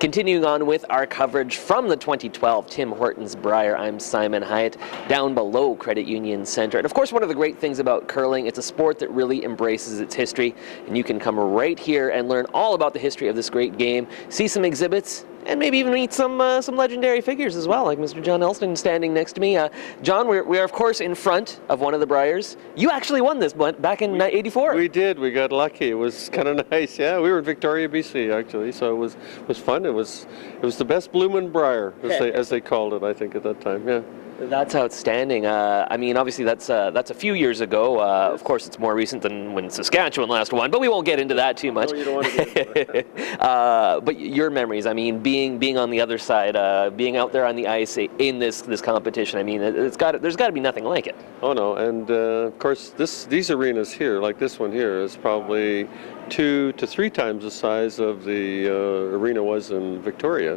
Continuing on with our coverage from the 2012 Tim Hortons Brier, I'm Simon Hyatt, down below Credit Union Centre. And of course, one of the great things about curling, it's a sport that really embraces its history, and you can come right here and learn all about the history of this great game, see some exhibits, and maybe even meet some legendary figures as well, like Mr. John Elston standing next to me. John, we are of course in front of one of the Briers. You actually won this back in '84. We did. We got lucky. It was kind of nice. Yeah, we were in Victoria, BC actually, so it was fun. It was the best bloomin' Brier, as they called it, I think, at that time. Yeah. That's outstanding. I mean, obviously that's a few years ago. Yes. Of course, it's more recent than when Saskatchewan last won, but we won't get into that too much. No, you don't want to get into it. But your memories, I mean, being on the other side, being out there on the ice in this competition, I mean, there's got to be nothing like it. Oh no, and of course these arenas here, like this one here, is probably 2 to 3 times the size of the arena was in Victoria.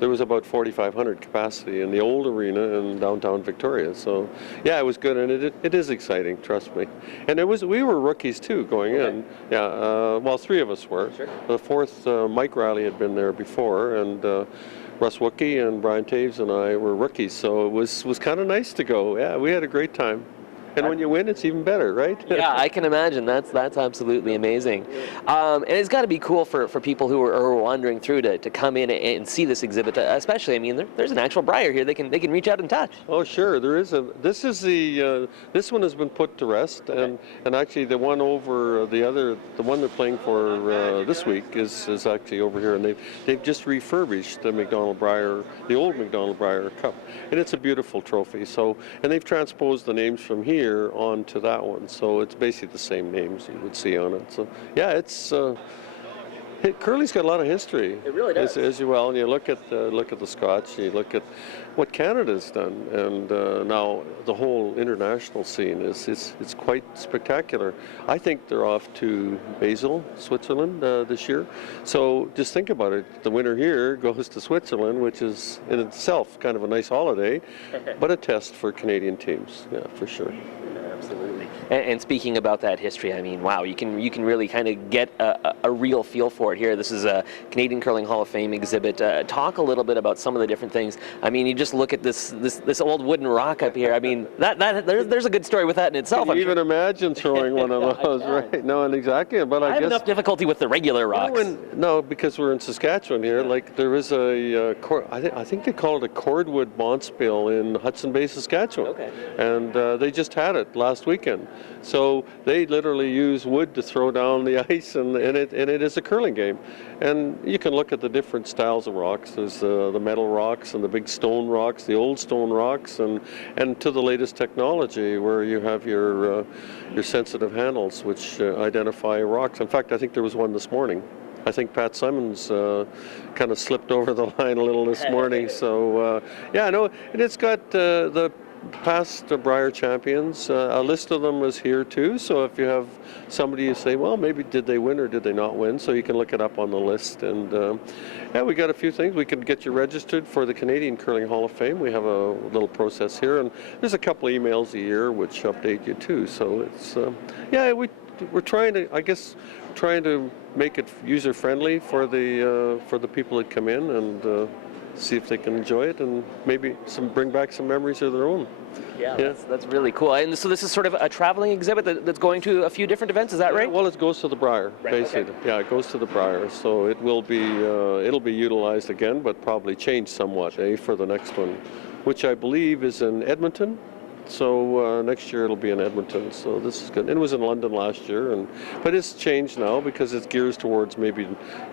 There was about 4,500 capacity in the old arena in downtown Victoria. So yeah, it was good, and it is exciting, trust me. And we were rookies too going in. Yeah, well, 3 of us were. Sure. The 4th, Mike Riley had been there before, and Russ Wookie and Brian Taves and I were rookies, so it was kind of nice to go. Yeah, we had a great time. And when you win, it's even better, right? Yeah, I can imagine. That's absolutely amazing. And it's got to be cool for people who are wandering through to come in and see this exhibit. Especially, I mean, there's an actual Brier here. They can reach out and touch. Oh, sure. There is this one has been put to rest, and actually the one over the one they're playing for this week is actually over here, and they've just refurbished the McDonald Brier, the old McDonald Brier Cup, and it's a beautiful trophy. So, and they've transposed the names from here onto that one, so it's basically the same names you would see on it. So yeah, curling's got a lot of history. It really does. As well, and you look at the Scots, you look at what Canada's done, and now the whole international scene it's quite spectacular. I think they're off to Basel, Switzerland this year. So just think about it. The winner here goes to Switzerland, which is in itself kind of a nice holiday, but a test for Canadian teams. Yeah, for sure. Absolutely. And speaking about that history, I mean, wow, you can really kind of get a real feel for it here. This is a Canadian Curling Hall of Fame exhibit. Talk a little bit about some of the different things. I mean, you just look at this old wooden rock up here. I mean, there's a good story with that in itself. Can you even imagine throwing one of those, right? No, and exactly. But I have guess enough difficulty with the regular rocks. No, because we're in Saskatchewan here. Like there is I think they call it a cordwood bonspiel in Hudson Bay, Saskatchewan. Okay. And they just had it last weekend. So they literally use wood to throw down the ice, and it is a curling game. And you can look at the different styles of rocks. There's the metal rocks and the big stone rocks, the old stone rocks, and to the latest technology where you have your sensitive handles which identify rocks. In fact, I think there was one this morning. I think Pat Simmons kind of slipped over the line a little this morning. So yeah, no, and it's got the past Brier champions. A list of them is here too, so if you have somebody you say, well, maybe did they win or did they not win, so you can look it up on the list. And yeah, we got a few things. We can get you registered for the Canadian Curling Hall of Fame. We have a little process here, and there's a couple of emails a year which update you too. So it's yeah, we're trying to make it user friendly for the people that come in, and see if they can enjoy it, and maybe bring back some memories of their own. Yeah. That's really cool. And so this is sort of a traveling exhibit that's going to a few different events, is that right? Well, it goes to the Brier, basically. Okay. Yeah, it goes to the Brier, so it will be it'll be utilized again, but probably changed somewhat for the next one, which I believe is in Edmonton. So next year it'll be in Edmonton. So this is good. It was in London last year, but it's changed now because it gears towards maybe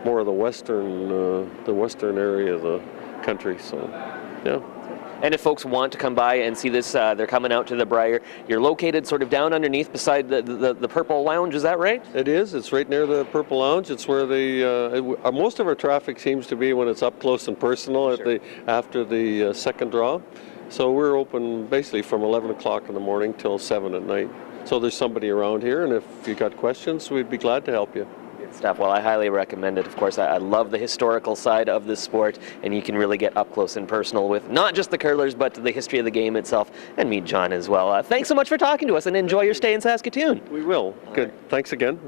more of the western area of the country. So yeah. And if folks want to come by and see this, they're coming out to the Brier. You're located sort of down underneath beside the Purple Lounge, is that right? It is. It's right near the Purple Lounge. It's where most of our traffic seems to be when it's up close and personal. Sure. After the second draw. So we're open basically from 11 o'clock in the morning till 7 at night. So there's somebody around here, and if you got questions, we'd be glad to help you. Good stuff. Well, I highly recommend it. Of course, I love the historical side of this sport, and you can really get up close and personal with not just the curlers, but the history of the game itself, and meet John as well. Thanks so much for talking to us, and enjoy your stay in Saskatoon. We will. Good. Thanks again.